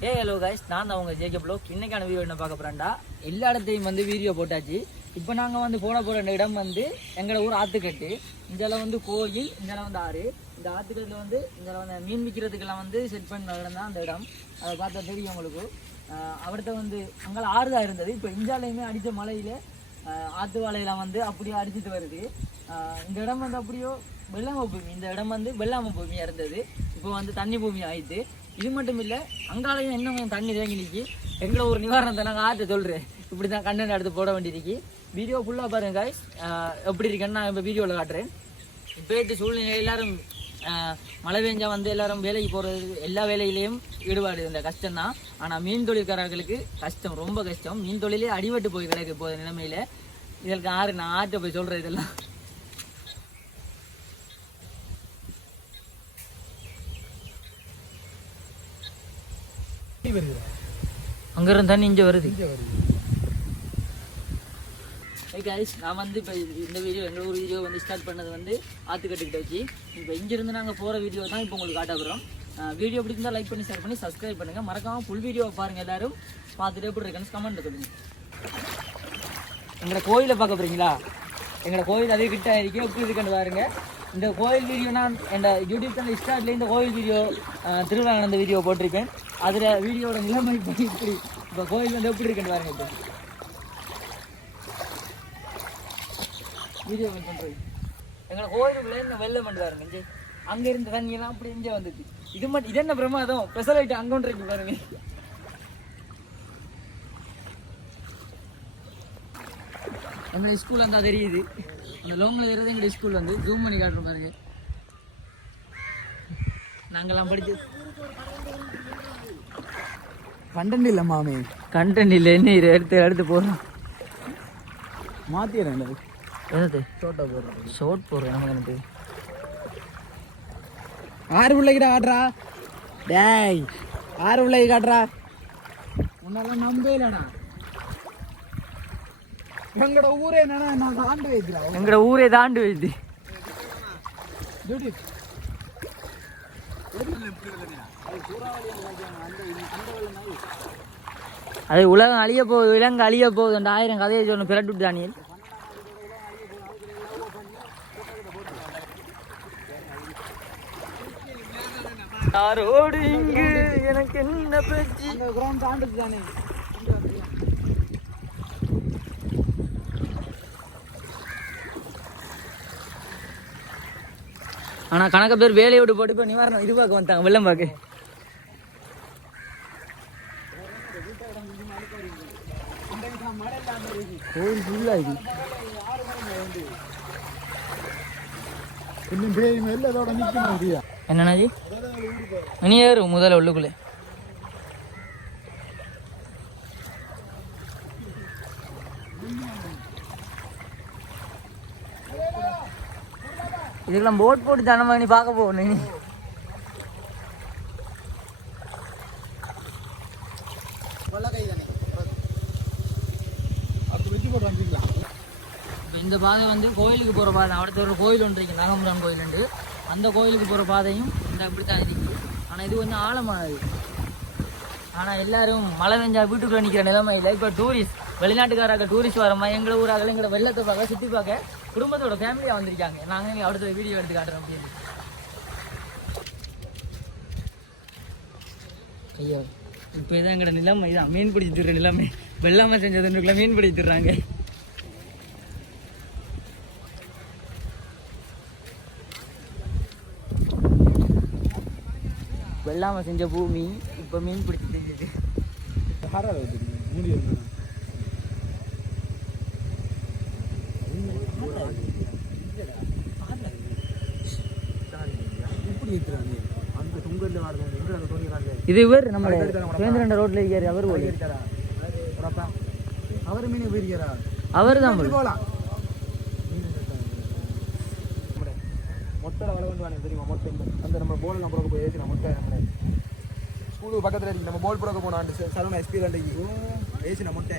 Hello guys, நான் தான் உங்கள் ஜேகே ப்ளாக். இன்னைக்கான வீடியோ என்ன பார்க்க போகிறேன்டா, எல்லா இடத்தையும் வந்து வீடியோ போட்டாச்சு. இப்போ நாங்கள் வந்து போகிற இடம் வந்து எங்களோட ஊர் ஆற்றுக்கட்டு. இதில் வந்து கோயில், இதில் வந்து ஆறு. இந்த ஆற்றுக்கட்டில் வந்து இதில் வந்து மீன் விற்கிறதுக்கெல்லாம் வந்து செட் பண்ண இடம் தான் அந்த இடம். அதை பார்த்தா தெரியும் உங்களுக்கு. அவர்கிட்ட வந்து அங்கே ஆறு தான் இருந்தது. இப்போ இந்தியாலையுமே அடித்த மழையில் ஆற்று வாழையெல்லாம் வந்து அப்படியே அடிச்சுட்டு வருது. இந்த இடம் வந்து அப்படியோ வெள்ளாமை பூமி. இந்த இடம் வந்து வெள்ளாமை பூமியாக இருந்தது. இப்போ வந்து தண்ணி பூமி ஆயிடுது. இது மட்டும் இல்லை, அங்காலையும் இன்னும் தண்ணி தேங்கி நிற்கி. எங்களை ஒரு நிவாரணத்தை நாங்கள் ஆற்ற சொல்கிறேன். இப்படி தான் கண்டென்ட் எடுத்து போட வேண்டியிருக்கு. வீடியோ ஃபுல்லாக பாருங்க காய்ஸ். எப்படி இருக்கேன்னு நான் இப்போ வீடியோவில் காட்டுறேன். இப்போ சூழ்நிலை எல்லாரும் மழை பெஞ்சா வந்து எல்லாரும் வேலைக்கு போகிறது, எல்லா வேலையிலையும் ஈடுபாடு இந்த கஷ்டம்தான். ஆனால் மீன் தொழில்காரர்களுக்கு கஷ்டம், ரொம்ப கஷ்டம். மீன் தொழிலே அடிபட்டு போய் கிடக்கு போகிற நிலைமையில். இதற்கு நான் ஆற்ற போய் சொல்கிறேன் இதெல்லாம். அங்கிருந்து தண்ணி இங்கே வருது. நான் வந்து இப்போ இந்த வீடியோ எங்கள் ஒரு வீடியோ வந்து ஸ்டார்ட் பண்ணது வந்து ஆற்றுக்கட்டுக்கிட்ட வச்சு. இப்போ இங்கிருந்து நாங்கள் போகிற வீடியோ தான் இப்போ உங்களுக்கு காட்ட போகிறோம். வீடியோ பிடிச்சிருந்தா லைக் பண்ணி ஷேர் பண்ணி சப்ஸ்கிரைப் பண்ணுங்கள். மறக்காமல் ஃபுல் வீடியோ பாருங்கள். எல்லோரும் பார்த்துட்டு எப்படி இருக்குன்னு கமெண்ட் சொல்லுங்கள். எங்களோட கோயிலை பார்க்க போகிறீங்களா? எங்களோட கோயில் அதே கிட்ட இருக்கே, எப்படி இருக்குன்னு பாருங்க. இந்த கோயில் வீடியோ நான் என் யூடியூப் சேனல் ஸ்டார்ட்லேயே இந்த கோயில் வீடியோ திருவிழா நடந்த வீடியோ போட்டிருக்கேன். அதில் வீடியோட நிலைமை இப்படி இப்போ கோயில் வந்து எப்படி இருக்குன்னு பாருங்க. இப்போ வீடியோ பண்ணுறது எங்களோட கோயிலுக்குள்ளே இந்த வெள்ளம் பண்ணி பாருங்க. இங்கே அங்கே இருந்த தண்ணியெல்லாம் அப்படி இங்கே வந்துச்சு. இது என்ன பிரமாதம், ஸ்பெஷல் ஐட்டம் அங்கே ஒன்று இருக்கு பாருங்க. எங்களுடைய ஸ்கூல் வந்து தெரியுது. அந்த லோங்கில் இருக்கிறது எங்களுடைய ஸ்கூல் வந்து ஜூம் பண்ணி காட்டுறோம் பாருங்க. நாங்கள்லாம் படிச்சு கண்டென்ட் இல்லை மாமே, கண்டென்ட் இல்லை. என்ன எடுத்து போடுறோம், மாற்றிடுறேன். என்னது ஷோட்டா போடுறோம், ஷோட் போடுறேன். எனக்கு ஆறு பிள்ளைகிட்ட காட்டுறா. டேய், ஆறு பிள்ளைக்கு காட்டுறா. உன்னால நம்பவே இல்லைடா. எங்களோட ஊரே என்னன்னா நான் தாண்டி வைக்கிறேன். எங்களோட ஊரே தாண்டி வைத்து அது உலகம் அழிய போகுது, இலங்கை அழிய போகுது. அந்த 1000 கதையை சொன்ன பிரட்டு தானியல். யாரோடு இங்கு எனக்கு என்ன பேச்சு. கிரௌண்ட் தாண்டது தானே. ஆனால் கணக்க பேர் வேலையை விட்டு போட்டு இப்போ நிவாரணம் இது பார்க்க வந்தாங்க, வெள்ளம் பார்க்க. கோயில் ஃபுல்லாக இது என்னன்னாஜி இனி ஏறும் முதல்ல உள்ளுக்குள்ளே. இதுக்கெல்லாம் போட் போட்டு தானே நீ பார்க்க போகணும். இந்த பாதை வந்து கோயிலுக்கு போகிற பாதை. அடுத்த ஒரு கோயில் ஒன்று இருக்கு, நாகமுரான் கோயில் உண்டு. அந்த கோயிலுக்கு போகிற பாதையும் இந்த அப்படித்தான் இருக்கு. ஆனால் இது கொஞ்சம் ஆழமானது. ஆனால் எல்லாரும் மழை பெஞ்சா வீட்டுக்குள்ளே நிற்கிற நிலைமை இல்லை. இப்போ டூரிஸ்ட், வெளிநாட்டுக்காராக டூரிஸ்ட் வரமா எங்களை ஊராக எங்களை வெள்ளத்தை பார்க்க சுற்றி பார்க்க குடும்பத்தோட ஃபேமிலியாக வந்திருக்காங்க. நாங்கள் அடுத்த வீடியோ எடுத்து காட்டுறோம் அப்படின்னு. ஐயோ, இப்போ இதான் எங்களோட நிலைமை. இதான் மீன் பிடிச்சிட்டுற நிலைமை. வெள்ளாமை செஞ்சதுக்குள்ள மீன் பிடிச்சிடுறாங்க. வெள்ளாமை செஞ்ச பூமி இப்போ மீன் பிடிச்சி செஞ்சது. இது இவர் நம்ம சுரேந்திரண்ட ரோட்ல இருக்காரு. அவர் அவர் மீன் போயிருக்காரா? அவர் தான் மொட்டை வள வந்து தெரியுமா? மொட்டை அந்த நம்ம போல் நம்ம போய் ஏற்றினா மொட்டை நம்ம ஸ்கூலுக்கு பக்கத்தில் இருக்கு. நம்ம போல் புறக்க போனோம். சரவணா எஸ்பி ரெண்டைக்கு ஏசினா மொட்டை